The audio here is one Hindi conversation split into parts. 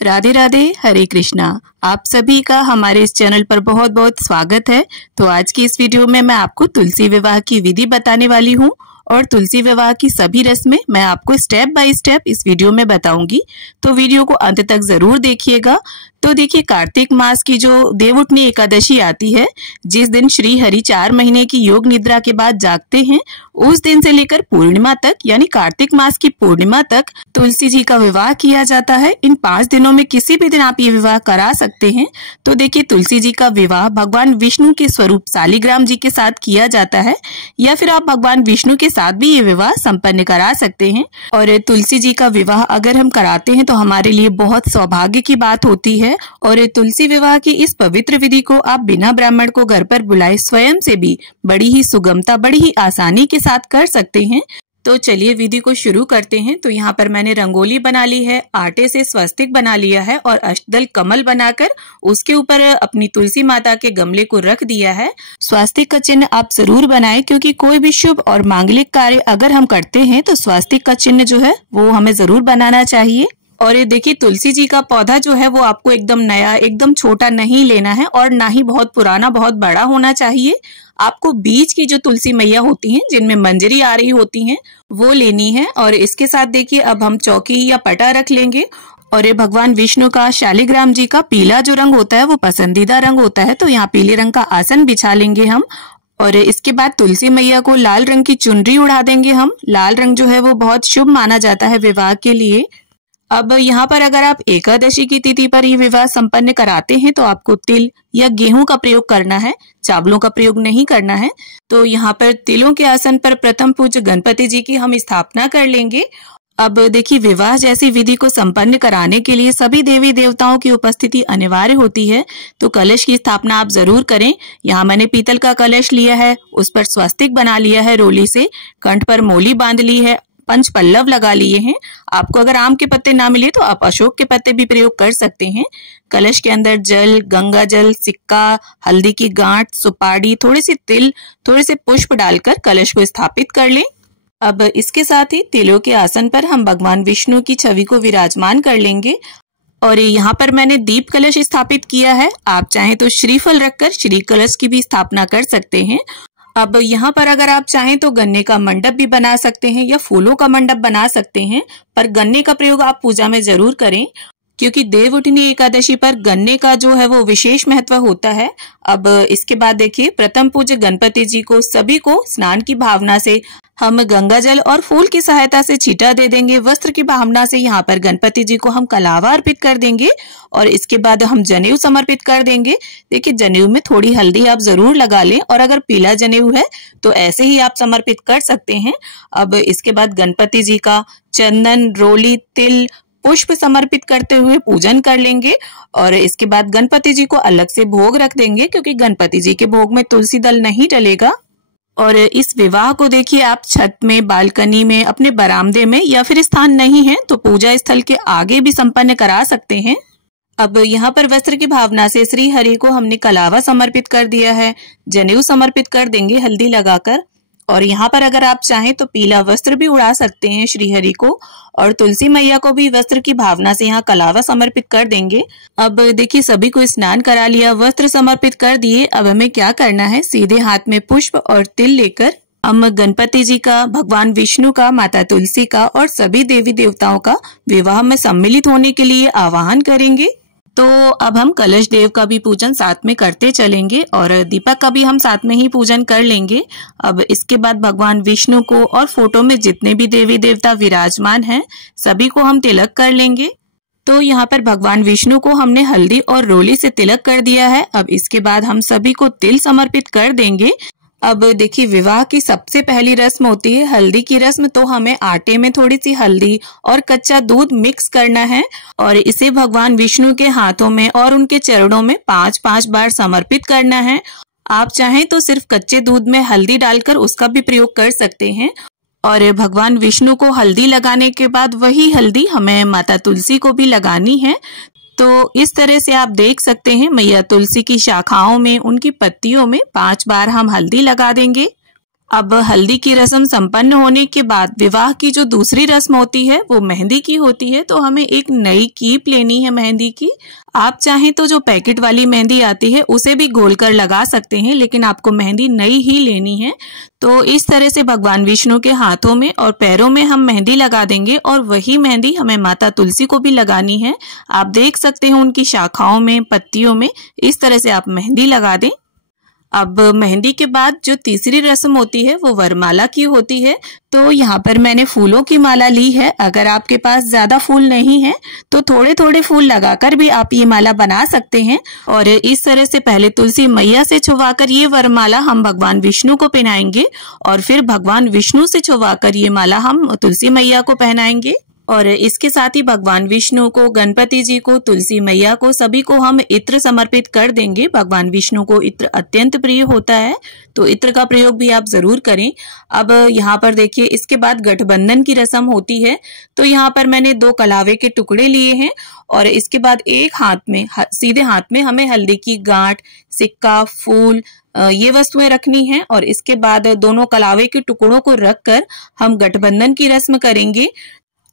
राधे राधे, हरे कृष्णा। आप सभी का हमारे इस चैनल पर बहुत बहुत स्वागत है। तो आज की इस वीडियो में मैं आपको तुलसी विवाह की विधि बताने वाली हूँ और तुलसी विवाह की सभी रस्में मैं आपको स्टेप बाय स्टेप इस वीडियो में बताऊंगी। तो वीडियो को अंत तक जरूर देखिएगा। तो देखिए, कार्तिक मास की जो देवउठनी एकादशी आती है, जिस दिन श्री हरि 4 महीने की योग निद्रा के बाद जागते हैं, उस दिन से लेकर पूर्णिमा तक यानी कार्तिक मास की पूर्णिमा तक तुलसी जी का विवाह किया जाता है। इन 5 दिनों में किसी भी दिन आप ये विवाह करा सकते हैं। तो देखिए, तुलसी जी का विवाह भगवान विष्णु के स्वरूप शालिग्राम जी के साथ किया जाता है, या फिर आप भगवान विष्णु के साथ भी ये विवाह संपन्न करा सकते हैं। और तुलसी जी का विवाह अगर हम कराते हैं तो हमारे लिए बहुत सौभाग्य की बात होती है। और तुलसी विवाह की इस पवित्र विधि को आप बिना ब्राह्मण को घर पर बुलाए स्वयं से भी बड़ी ही सुगमता, बड़ी ही आसानी के साथ कर सकते हैं। तो चलिए विधि को शुरू करते हैं। तो यहाँ पर मैंने रंगोली बना ली है, आटे से स्वस्तिक बना लिया है और अष्टदल कमल बनाकर उसके ऊपर अपनी तुलसी माता के गमले को रख दिया है। स्वस्तिक का चिन्ह आप जरूर बनाएं, क्योंकि कोई भी शुभ और मांगलिक कार्य अगर हम करते हैं तो स्वस्तिक का चिन्ह जो है वो हमें जरूर बनाना चाहिए। और ये देखिए, तुलसी जी का पौधा जो है वो आपको एकदम नया, एकदम छोटा नहीं लेना है और ना ही बहुत पुराना, बहुत बड़ा होना चाहिए। आपको बीज की जो तुलसी मैया होती हैं, जिनमें मंजरी आ रही होती हैं, वो लेनी है। और इसके साथ देखिए, अब हम चौकी या पटा रख लेंगे। और ये भगवान विष्णु का, शालिग्राम जी का पीला जो रंग होता है वो पसंदीदा रंग होता है, तो यहाँ पीले रंग का आसन बिछा लेंगे हम। और इसके बाद तुलसी मैया को लाल रंग की चुनरी उड़ा देंगे हम। लाल रंग जो है वो बहुत शुभ माना जाता है विवाह के लिए। अब यहाँ पर अगर आप एकादशी की तिथि पर ये विवाह संपन्न कराते हैं तो आपको तिल या गेहूं का प्रयोग करना है, चावलों का प्रयोग नहीं करना है। तो यहाँ पर तिलों के आसन पर प्रथम पूज्य गणपति जी की हम स्थापना कर लेंगे। अब देखिए, विवाह जैसी विधि को संपन्न कराने के लिए सभी देवी देवताओं की उपस्थिति अनिवार्य होती है। तो कलश की स्थापना आप जरूर करें। यहाँ मैंने पीतल का कलश लिया है, उस पर स्वस्तिक बना लिया है रोली से, कंठ पर मोली बांध ली है, 5 पल्लव लगा लिए हैं। आपको अगर आम के पत्ते ना मिले तो आप अशोक के पत्ते भी प्रयोग कर सकते हैं। कलश के अंदर जल, गंगा जल, सिक्का, हल्दी की गांठ, सुपारी, थोड़े से तिल, थोड़े से पुष्प डालकर कलश को स्थापित कर लें। अब इसके साथ ही तिलों के आसन पर हम भगवान विष्णु की छवि को विराजमान कर लेंगे। और यहाँ पर मैंने दीप कलश स्थापित किया है। आप चाहें तो श्रीफल रखकर श्री कलश की भी स्थापना कर सकते हैं। अब यहाँ पर अगर आप चाहें तो गन्ने का मंडप भी बना सकते हैं या फूलों का मंडप बना सकते हैं, पर गन्ने का प्रयोग आप पूजा में जरूर करें, क्योंकि देवउठनी एकादशी पर गन्ने का जो है वो विशेष महत्व होता है। अब इसके बाद देखिए, प्रथम पूज्य गणपति जी को सभी को स्नान की भावना से हम गंगा जल और फूल की सहायता से छींटा दे देंगे। वस्त्र की भावना से यहाँ पर गणपति जी को हम कलावा अर्पित कर देंगे और इसके बाद हम जनेऊ समर्पित कर देंगे। देखिए, जनेऊ में थोड़ी हल्दी आप जरूर लगा लें, और अगर पीला जनेऊ है तो ऐसे ही आप समर्पित कर सकते हैं। अब इसके बाद गणपति जी का चंदन, रोली, तिल, पुष्प समर्पित करते हुए पूजन कर लेंगे। और इसके बाद गणपति जी को अलग से भोग रख देंगे, क्योंकि गणपति जी के भोग में तुलसी दल नहीं डलेगा। और इस विवाह को देखिए, आप छत में, बालकनी में, अपने बरामदे में, या फिर स्थान नहीं है तो पूजा स्थल के आगे भी संपन्न करा सकते हैं। अब यहाँ पर वस्त्र की भावना से श्री हरि को हमने कलावा समर्पित कर दिया है, जनेऊ समर्पित कर देंगे हल्दी लगाकर। और यहाँ पर अगर आप चाहें तो पीला वस्त्र भी उड़ा सकते हैं श्री हरि को, और तुलसी मैया को भी वस्त्र की भावना से यहाँ कलावा समर्पित कर देंगे। अब देखिए, सभी को स्नान करा लिया, वस्त्र समर्पित कर दिए। अब हमें क्या करना है, सीधे हाथ में पुष्प और तिल लेकर हम गणपति जी का, भगवान विष्णु का, माता तुलसी का और सभी देवी देवताओं का विवाह में सम्मिलित होने के लिए आह्वान करेंगे। तो अब हम कलश देव का भी पूजन साथ में करते चलेंगे और दीपक का भी हम साथ में ही पूजन कर लेंगे। अब इसके बाद भगवान विष्णु को और फोटो में जितने भी देवी देवता विराजमान हैं सभी को हम तिलक कर लेंगे। तो यहाँ पर भगवान विष्णु को हमने हल्दी और रोली से तिलक कर दिया है। अब इसके बाद हम सभी को तिल समर्पित कर देंगे। अब देखिए, विवाह की सबसे पहली रस्म होती है हल्दी की रस्म। तो हमें आटे में थोड़ी सी हल्दी और कच्चा दूध मिक्स करना है और इसे भगवान विष्णु के हाथों में और उनके चरणों में 5-5 बार समर्पित करना है। आप चाहें तो सिर्फ कच्चे दूध में हल्दी डालकर उसका भी प्रयोग कर सकते हैं। और भगवान विष्णु को हल्दी लगाने के बाद वही हल्दी हमें माता तुलसी को भी लगानी है। तो इस तरह से आप देख सकते हैं, मैया तुलसी की शाखाओं में, उनकी पत्तियों में 5 बार हम हल्दी लगा देंगे। अब हल्दी की रस्म संपन्न होने के बाद विवाह की जो दूसरी रस्म होती है वो मेहंदी की होती है। तो हमें एक नई कीप लेनी है मेहंदी की। आप चाहें तो जो पैकेट वाली मेहंदी आती है उसे भी घोल कर लगा सकते हैं, लेकिन आपको मेहंदी नई ही लेनी है। तो इस तरह से भगवान विष्णु के हाथों में और पैरों में हम मेहंदी लगा देंगे और वही मेहंदी हमें माता तुलसी को भी लगानी है। आप देख सकते हैं उनकी शाखाओं में, पत्तियों में इस तरह से आप मेहंदी लगा दें। अब मेहंदी के बाद जो तीसरी रस्म होती है वो वरमाला की होती है। तो यहाँ पर मैंने फूलों की माला ली है। अगर आपके पास ज्यादा फूल नहीं है तो थोड़े थोड़े फूल लगाकर भी आप ये माला बना सकते हैं। और इस तरह से पहले तुलसी मैया से छुवाकर ये वरमाला हम भगवान विष्णु को पहनाएंगे और फिर भगवान विष्णु से छुवाकर ये माला हम तुलसी मैया को पहनाएंगे। और इसके साथ ही भगवान विष्णु को, गणपति जी को, तुलसी मैया को, सभी को हम इत्र समर्पित कर देंगे। भगवान विष्णु को इत्र अत्यंत प्रिय होता है, तो इत्र का प्रयोग भी आप जरूर करें। अब यहाँ पर देखिए, इसके बाद गठबंधन की रस्म होती है। तो यहाँ पर मैंने 2 कलावे के टुकड़े लिए हैं और इसके बाद एक हाथ में, सीधे हाथ में हमें हल्दी की गांठ, सिक्का, फूल, ये वस्तुएं रखनी है। और इसके बाद दोनों कलावे के टुकड़ों को रखकर हम गठबंधन की रस्म करेंगे।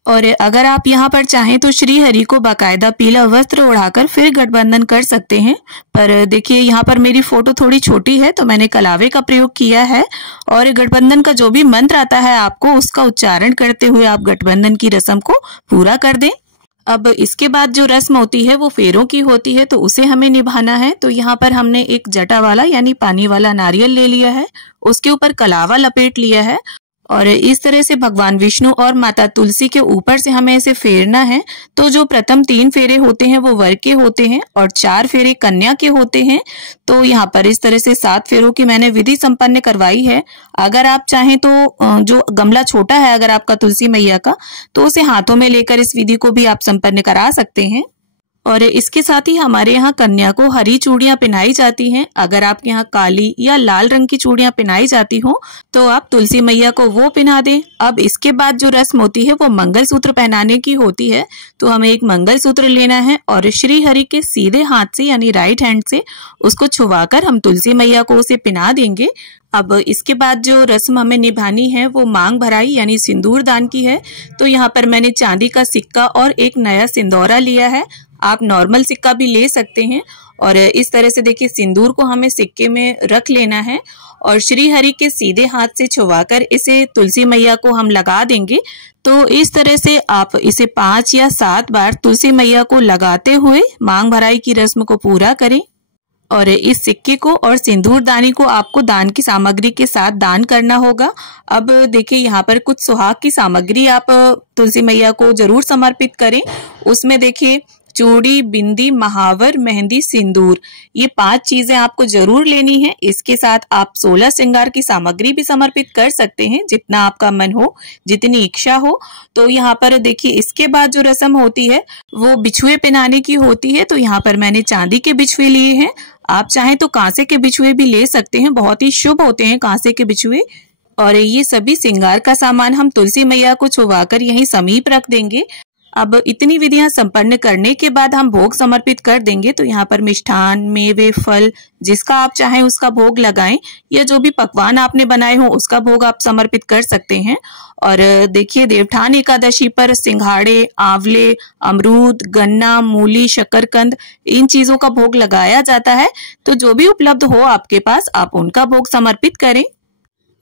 और अगर आप यहाँ पर चाहें तो श्री हरि को बाकायदा पीला वस्त्र ओढ़ाकर फिर गठबंधन कर सकते हैं। पर देखिए, यहाँ पर मेरी फोटो थोड़ी छोटी है तो मैंने कलावे का प्रयोग किया है। और गठबंधन का जो भी मंत्र आता है आपको, उसका उच्चारण करते हुए आप गठबंधन की रस्म को पूरा कर दें। अब इसके बाद जो रस्म होती है वो फेरों की होती है, तो उसे हमें निभाना है। तो यहाँ पर हमने एक जटा वाला यानी पानी वाला नारियल ले लिया है, उसके ऊपर कलावा लपेट लिया है और इस तरह से भगवान विष्णु और माता तुलसी के ऊपर से हमें इसे फेरना है। तो जो प्रथम 3 फेरे होते हैं वो वर के होते हैं और 4 फेरे कन्या के होते हैं। तो यहाँ पर इस तरह से 7 फेरों की मैंने विधि संपन्न करवाई है। अगर आप चाहें तो जो गमला छोटा है अगर आपका तुलसी मैया का, तो उसे हाथों में लेकर इस विधि को भी आप संपन्न करा सकते हैं। और इसके साथ ही हमारे यहाँ कन्या को हरी चूड़ियां पहनाई जाती हैं। अगर आपके यहाँ काली या लाल रंग की चूड़ियां पहनाई जाती हो तो आप तुलसी मैया को वो पहना दें। अब इसके बाद जो रस्म होती है वो मंगलसूत्र पहनाने की होती है। तो हमें एक मंगलसूत्र लेना है और श्री हरि के सीधे हाथ से यानी राइट हैंड से उसको छुवाकर हम तुलसी मैया को उसे पहना देंगे। अब इसके बाद जो रस्म हमें निभानी है वो मांग भराई यानी सिंदूर दान की है। तो यहाँ पर मैंने चांदी का सिक्का और एक नया सिंदूरा लिया है। आप नॉर्मल सिक्का भी ले सकते हैं। और इस तरह से देखिए, सिंदूर को हमें सिक्के में रख लेना है और श्री हरि के सीधे हाथ से छुवाकर इसे तुलसी मैया को हम लगा देंगे। तो इस तरह से आप इसे 5 या 7 बार तुलसी मैया को लगाते हुए मांग भराई की रस्म को पूरा करें। और इस सिक्के को और सिंदूर दानी को आपको दान की सामग्री के साथ दान करना होगा। अब देखिए, यहाँ पर कुछ सुहाग की सामग्री आप तुलसी मैया को जरूर समर्पित करें। उसमें देखिए, चूड़ी, बिंदी, महावर, मेहंदी, सिंदूर, ये 5 चीजें आपको जरूर लेनी है। इसके साथ आप 16 श्रृंगार की सामग्री भी समर्पित कर सकते हैं, जितना आपका मन हो, जितनी इच्छा हो। तो यहाँ पर देखिए, इसके बाद जो रस्म होती है वो बिछुए पहनाने की होती है। तो यहाँ पर मैंने चांदी के बिछुए लिए हैं। आप चाहें तो कांसे के बिछुए भी ले सकते हैं, बहुत ही शुभ होते हैं कांसे के बिछुए। और ये सभी श्रृंगार का सामान हम तुलसी मैया को छुवाकर यहीं समीप रख देंगे। अब इतनी विधियां संपन्न करने के बाद हम भोग समर्पित कर देंगे। तो यहाँ पर मिष्ठान, मेवे, फल, जिसका आप चाहें उसका भोग लगाएं या जो भी पकवान आपने बनाए हो उसका भोग आप समर्पित कर सकते हैं। और देखिए, देवठान एकादशी पर सिंघाड़े, आंवले, अमरूद, गन्ना, मूली, शकरकंद, इन चीजों का भोग लगाया जाता है। तो जो भी उपलब्ध हो आपके पास, आप उनका भोग समर्पित करें।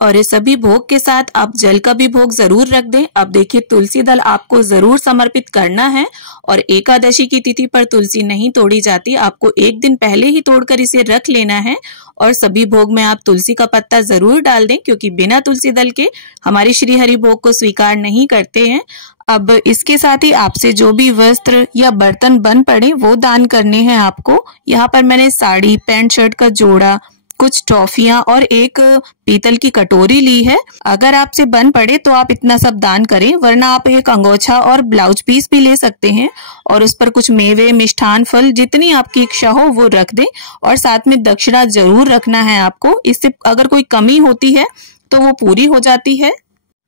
और इस सभी भोग के साथ आप जल का भी भोग जरूर रख दें। अब देखिए, तुलसी दल आपको जरूर समर्पित करना है। और एकादशी की तिथि पर तुलसी नहीं तोड़ी जाती, आपको एक दिन पहले ही तोड़कर इसे रख लेना है। और सभी भोग में आप तुलसी का पत्ता जरूर डाल दें, क्योंकि बिना तुलसी दल के हमारे श्री हरि भोग को स्वीकार नहीं करते हैं। अब इसके साथ ही आपसे जो भी वस्त्र या बर्तन बन पड़े वो दान करने हैं आपको। यहाँ पर मैंने साड़ी, पैंट शर्ट का जोड़ा, कुछ टॉफियां और एक पीतल की कटोरी ली है। अगर आपसे बन पड़े तो आप इतना सब दान करें, वरना आप एक अंगोछा और ब्लाउज पीस भी ले सकते हैं। और उस पर कुछ मेवे, मिष्ठान, फल, जितनी आपकी इच्छा हो वो रख दें। और साथ में दक्षिणा जरूर रखना है आपको, इससे अगर कोई कमी होती है तो वो पूरी हो जाती है।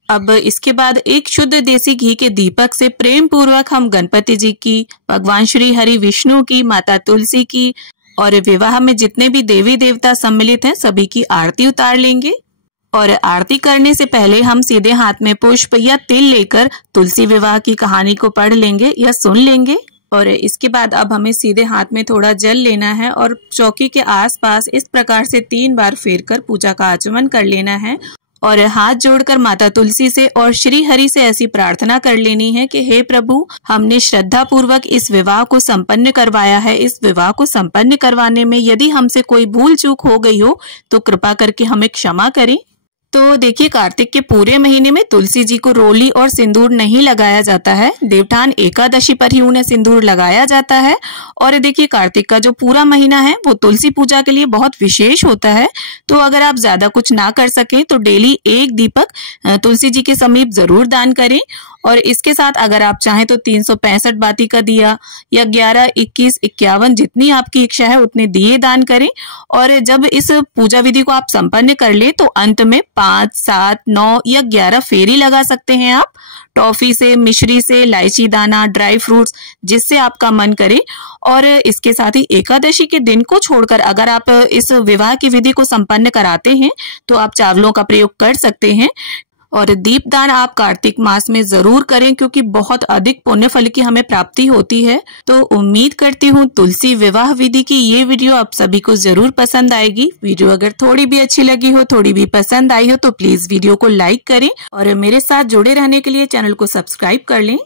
अब इसके बाद एक शुद्ध देसी घी के दीपक से प्रेम पूर्वक हम गणपति जी की, भगवान श्री हरि विष्णु की, माता तुलसी की, और विवाह में जितने भी देवी देवता सम्मिलित हैं सभी की आरती उतार लेंगे। और आरती करने से पहले हम सीधे हाथ में पुष्प या तिल लेकर तुलसी विवाह की कहानी को पढ़ लेंगे या सुन लेंगे। और इसके बाद अब हमें सीधे हाथ में थोड़ा जल लेना है और चौकी के आसपास इस प्रकार से 3 बार फेरकर पूजा का आचमन कर लेना है और हाथ जोड़कर माता तुलसी से और श्री हरि से ऐसी प्रार्थना कर लेनी है कि हे प्रभु, हमने श्रद्धा पूर्वक इस विवाह को संपन्न करवाया है। इस विवाह को संपन्न करवाने में यदि हमसे कोई भूल चूक हो गई हो तो कृपा करके हमें क्षमा करें। तो देखिए, कार्तिक के पूरे महीने में तुलसी जी को रोली और सिंदूर नहीं लगाया जाता है। देवठान एकादशी पर ही उन्हें सिंदूर लगाया जाता है। और देखिए, कार्तिक का जो पूरा महीना है वो तुलसी पूजा के लिए बहुत विशेष होता है। तो अगर आप ज्यादा कुछ ना कर सकें तो डेली 1 दीपक तुलसी जी के समीप जरूर दान करें। और इसके साथ अगर आप चाहें तो 365 बाती का दिया या 11, 21, 51 जितनी आपकी इच्छा है उतने दिए दान करें। और जब इस पूजा विधि को आप संपन्न कर ले तो अंत में 5, 7, 9 या 11 फेरी लगा सकते हैं आप, टॉफी से, मिश्री से, इलायची दाना, ड्राई फ्रूट्स, जिससे आपका मन करे। और इसके साथ ही एकादशी के दिन को छोड़कर अगर आप इस विवाह की विधि को संपन्न कराते हैं तो आप चावलों का प्रयोग कर सकते हैं। और दीपदान आप कार्तिक मास में जरूर करें क्योंकि बहुत अधिक पुण्य फल की हमें प्राप्ति होती है। तो उम्मीद करती हूँ तुलसी विवाह विधि की ये वीडियो आप सभी को जरूर पसंद आएगी। वीडियो अगर थोड़ी भी अच्छी लगी हो, थोड़ी भी पसंद आई हो तो प्लीज वीडियो को लाइक करें और मेरे साथ जुड़े रहने के लिए चैनल को सब्सक्राइब कर लें।